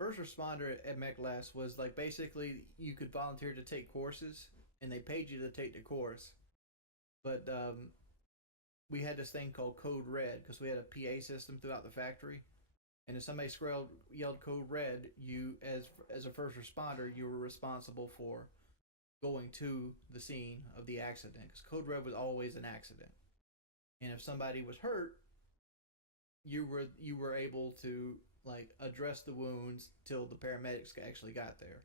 First responder at MechLast was like basically you could volunteer to take courses, and they paid you to take the course. But we had this thing called Code Red because we had a PA system throughout the factory. And if somebody yelled Code Red, you as a first responder, you were responsible for going to the scene of the accident because Code Red was always an accident. And if somebody was hurt, you were able to like address the wounds till the paramedics actually got there.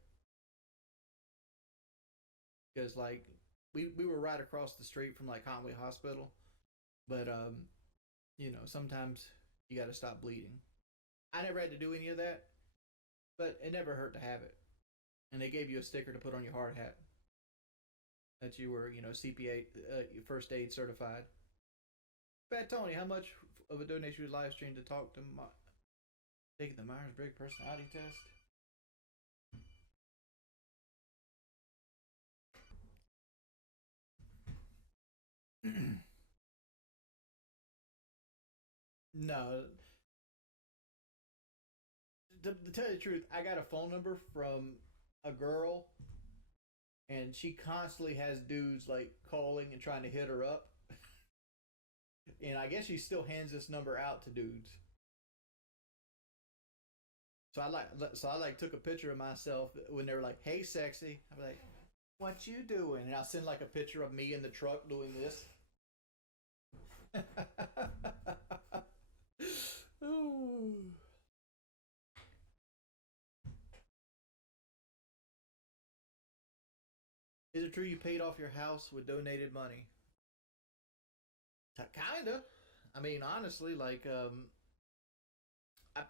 Because like we were right across the street from like Conway Hospital, but sometimes you got to stop bleeding. I never had to do any of that, but it never hurt to have it. And they gave you a sticker to put on your hard hat that you were, CPA, first aid certified. Fat Tony, how much of a donation was live stream to talk to taking the Myers Briggs personality test? No, to tell you the truth, I got a phone number from a girl, and she constantly has dudes like calling and trying to hit her up. And I guess she still hands this number out to dudes. So I took a picture of myself when they were like, "Hey, sexy." I'm like, "What you doing?" And I'll send like a picture of me in the truck doing this. Ooh. Is it true you paid off your house with donated money? Kinda. I mean, honestly, like I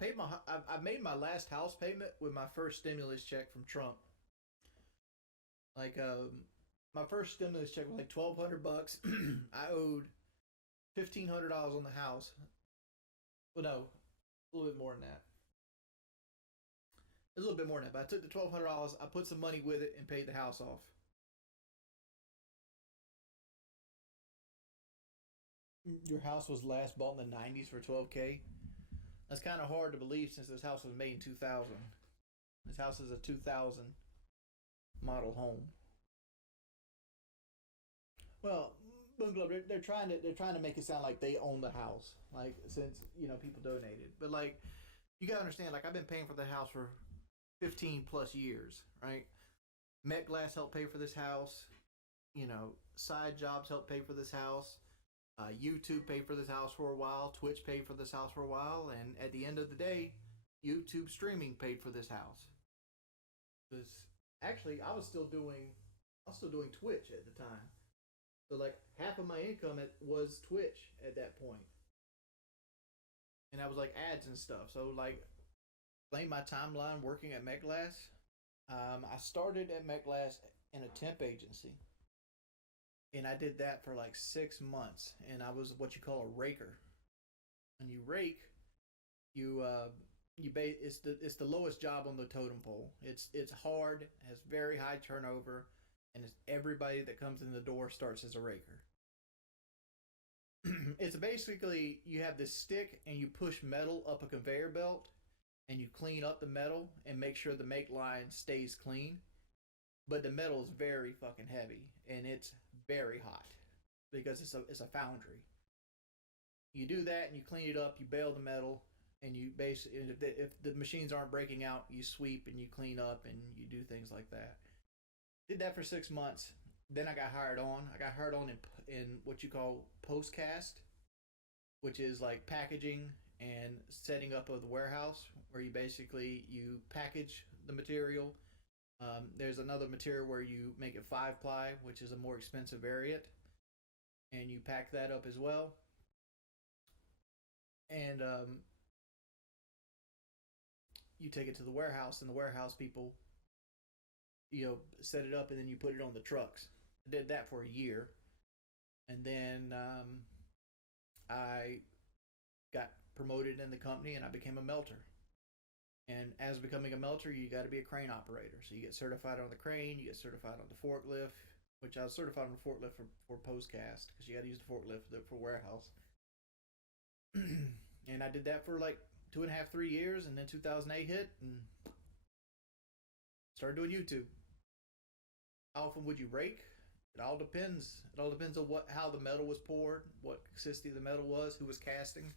made my last house payment with my first stimulus check from Trump. Like my first stimulus check was like $1,200. I owed $1,500 on the house. Well, no, a little bit more than that. A little bit more than that. But I took the $1,200. I put some money with it and paid the house off. Your house was last bought in the '90s for 12K. That's kind of hard to believe since this house was made in 2000. This house is a 2000 model home. Well, Boom Globe, they're trying to make it sound like they own the house, like since people donated. But like, you gotta understand, like I've been paying for the house for 15 plus years, right? Met Glass helped pay for this house. Side jobs helped pay for this house. YouTube paid for this house for a while. Twitch paid for this house for a while, and at the end of the day, YouTube streaming paid for this house. Because actually, I was still doing Twitch at the time. So like half of my income was Twitch at that point, and I was like ads and stuff. So like, playing my timeline working at MetGlass. I started at MetGlass in a temp agency, and I did that for like 6 months, and I was what you call a raker. When you rake, it's the lowest job on the totem pole. It's hard, has very high turnover, and it's everybody that comes in the door starts as a raker. It's basically you have this stick and you push metal up a conveyor belt and you clean up the metal and make sure the make line stays clean. But the metal is very fucking heavy and it's very hot because it's a foundry. You do that and you clean it up, you bale the metal, and you basically if the machines aren't breaking out, you sweep and you clean up and you do things like that. Did that for 6 months. Then I got hired on. I got hired on in what you call postcast, which is like packaging and setting up of the warehouse, where you package the material. There's another material where you make it 5 ply, which is a more expensive variant, and you pack that up as well. And you take it to the warehouse, and the warehouse people, set it up, and then you put it on the trucks. I did that for a year, and then I got promoted in the company, and I became a melter. And as becoming a melter, you got to be a crane operator. So you get certified on the crane, you get certified on the forklift, which I was certified on the forklift for postcast because you got to use the forklift for warehouse. And I did that for like 2.5, 3 years, and then 2008 hit, and Started doing YouTube. How often would you rake? It all depends. It all depends on what how the metal was poured, what consistency the metal was, who was casting.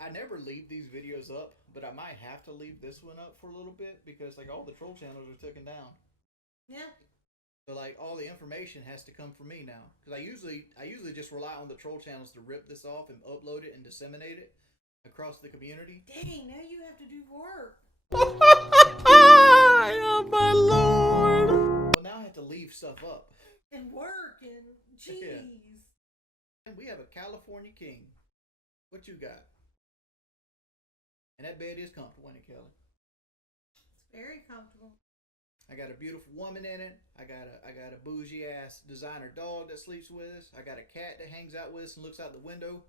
I never leave these videos up, but I might have to leave this one up for a little bit because like all the troll channels are taken down. Yeah. So like all the information has to come from me now because I usually just rely on the troll channels to rip this off and upload it and disseminate it across the community. Dang, now you have to do work. Oh my lord! Well, now I have to leave stuff up and work and jeez. Yeah. And we have a California king. What you got? And that bed is comfortable, ain't it, Kelly? It's very comfortable. I got a beautiful woman in it. I got a bougie ass designer dog that sleeps with us. I got a cat that hangs out with us and looks out the window.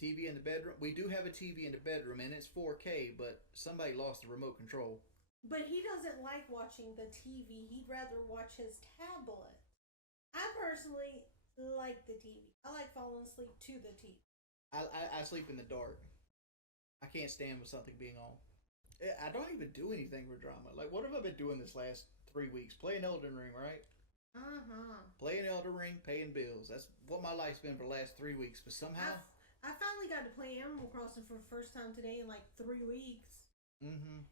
TV in the bedroom. We do have a TV in the bedroom and it's 4K, but somebody lost the remote control. But he doesn't like watching the TV. He'd rather watch his tablet. I personally like the TV. I like falling asleep to the TV. I sleep in the dark. I can't stand with something being on. I don't even do anything for drama. Like, what have I been doing this last 3 weeks? Playing Elden Ring, right? Playing Elden Ring, paying bills. That's what my life's been for the last 3 weeks. But somehow, I finally got to play Animal Crossing for the first time today in like 3 weeks.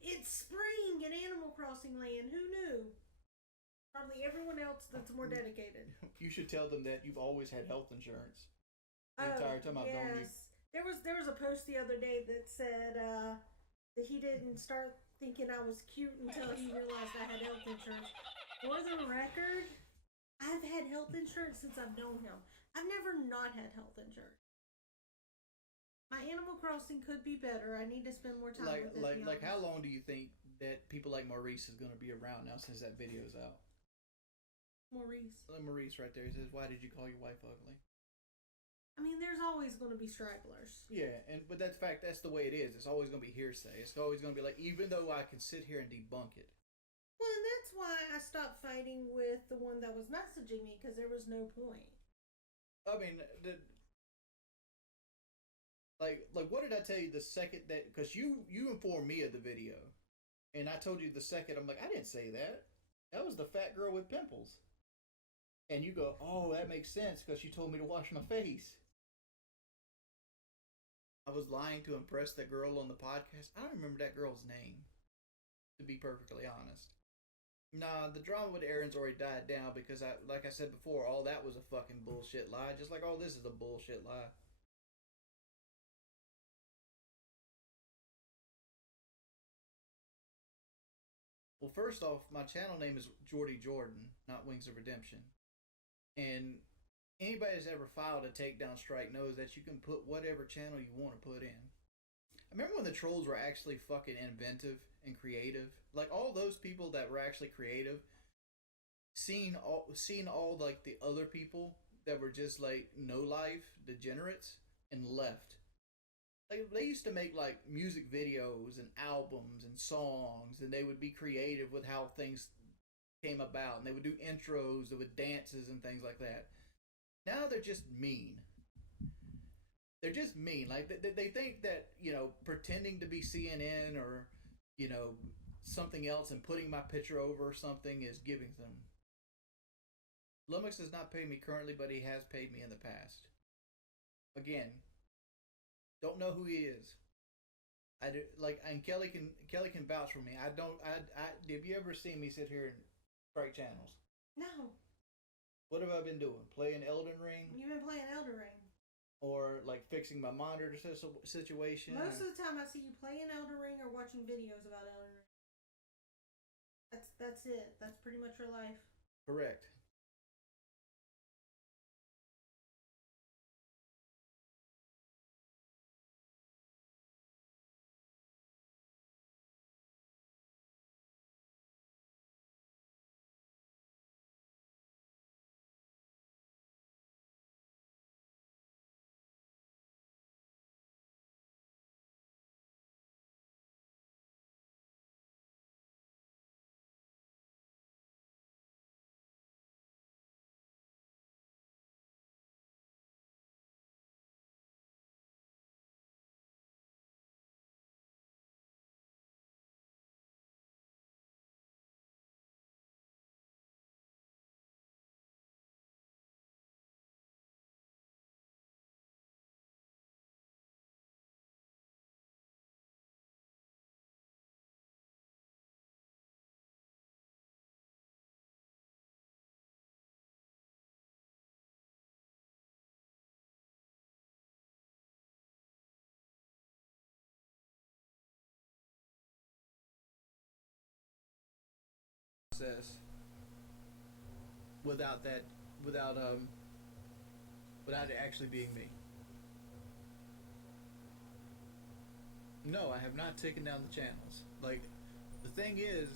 It's spring in Animal Crossing land. Who knew? Probably everyone else that's more dedicated. You should tell them that you've always had health insurance. The entire time I've known you. There was a post the other day that said that he didn't start thinking I was cute until he realized I had health insurance. For the record, I've had health insurance since I've known him. I've never not had health insurance. My Animal Crossing could be better. I need to spend more time with it. Like how long do you think that people like Maurice is going to be around now since that video's out? Maurice right there. He says, "Why did you call your wife ugly?" I mean, there's always going to be stragglers. Yeah, but that's fact. That's the way it is. It's always going to be hearsay. It's always going to be like, even though I can sit here and debunk it. Well, and that's why I stopped fighting with the one that was messaging me because there was no point. I mean, what did I tell you the second that? Because you informed me of the video, and I told you the second. I'm like, I didn't say that. That was the fat girl with pimples. And you go, oh, that makes sense because you told me to wash my face. I was lying to impress that girl on the podcast. I don't remember that girl's name, to be perfectly honest. Nah, the drama with Aaron's already died down because, like I said before, all that was a fucking bullshit lie. Just like all this is a bullshit lie. Well, first off, my channel name is Jordy Jordan, not Wings of Redemption. And anybody that's ever filed a takedown strike knows that you can put whatever channel you want to put in. I remember when the trolls were actually fucking inventive and creative. Like all those people that were actually creative, seeing all like the other people that were just like no life degenerates and left. Like they used to make like music videos and albums and songs, and they would be creative with how things came about, and they would do intros with dances and things like that. Now they're just mean. They're just mean. Like they think that, pretending to be CNN or, something else and putting my picture over something is giving them. Lumix does not pay me currently, but he has paid me in the past. Again, don't know who he is. I do, and Kelly can vouch for me. Have you ever seen me sit here and strike channels? No. What have I been doing? Playing Elden Ring? You've been playing Elden Ring. Or like fixing my monitor situation? Most of the time I see you playing Elden Ring or watching videos about Elden Ring. That's it. That's pretty much your life. Correct. access without it actually being me. No, I have not taken down the channels. Like, the thing is,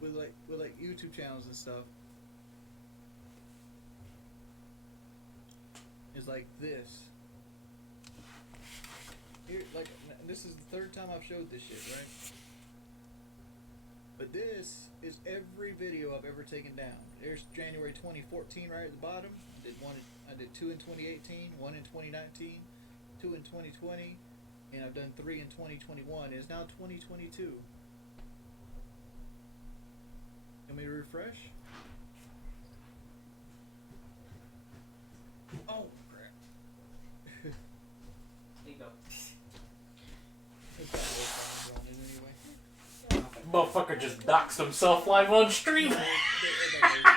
with YouTube channels and stuff, is like this. Here, like, this is the third time I've showed this shit, right? But this is every video I've ever taken down. There's January 2014 right at the bottom. I did 2 in 2018, 1 in 2019, 2 in 2020, and I've done 3 in 2021. It's now 2022. Let me refresh. Oh crap! There you go. It's got no sound on it anyway. Motherfucker just doxed himself live on stream. Everybody knows